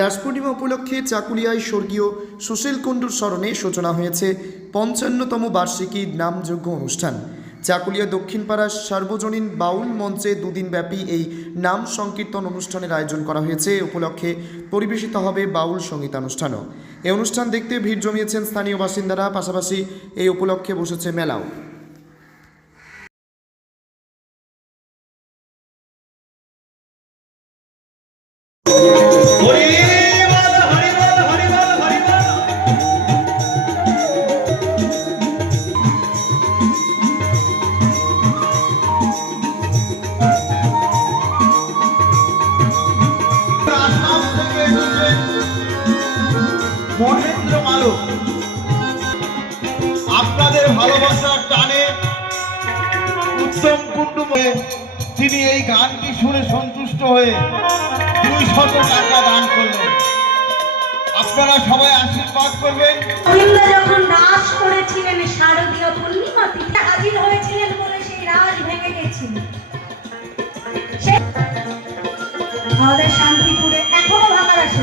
রাস পূর্ণিমা উপলক্ষে চাকুলিয়ায় স্বর্গীয় সুশীল কুণ্ডুর স্মরণে সূচনা হয়েছে পঞ্চান্নতম বার্ষিকী নামযোগ্য অনুষ্ঠান। চাকুলিয়া দক্ষিণপাড়া সার্বজনীন বাউল মঞ্চে দুদিনব্যাপী এই নাম সংকীর্তন অনুষ্ঠানের আয়োজন করা হয়েছে। উপলক্ষে পরিবেশিত হবে বাউল সঙ্গীতানুষ্ঠানও এই অনুষ্ঠান দেখতে ভিড় জমিয়েছেন স্থানীয় বাসিন্দারা। পাশাপাশি এই উপলক্ষে বসেছে মেলাও। মহেন্দ্র মালক। আপনাদের ভালোবাসার টানে উত্তম কুণ্ডুমে তিনি এই গানটি শুনে সন্তুষ্ট হয়ে দুই শত টাকা দান করলেন। আপনারা সবাই আশীর্বাদ করবেন। যখন রাস করেছিলেন, শারদীয় পূর্ণিমা তিথি হাজির হয়েছিলেন বলে সেই রাস ভেঙে গেছিল। আমাদের শান্তিপুরে এখনও ভাঙা আসে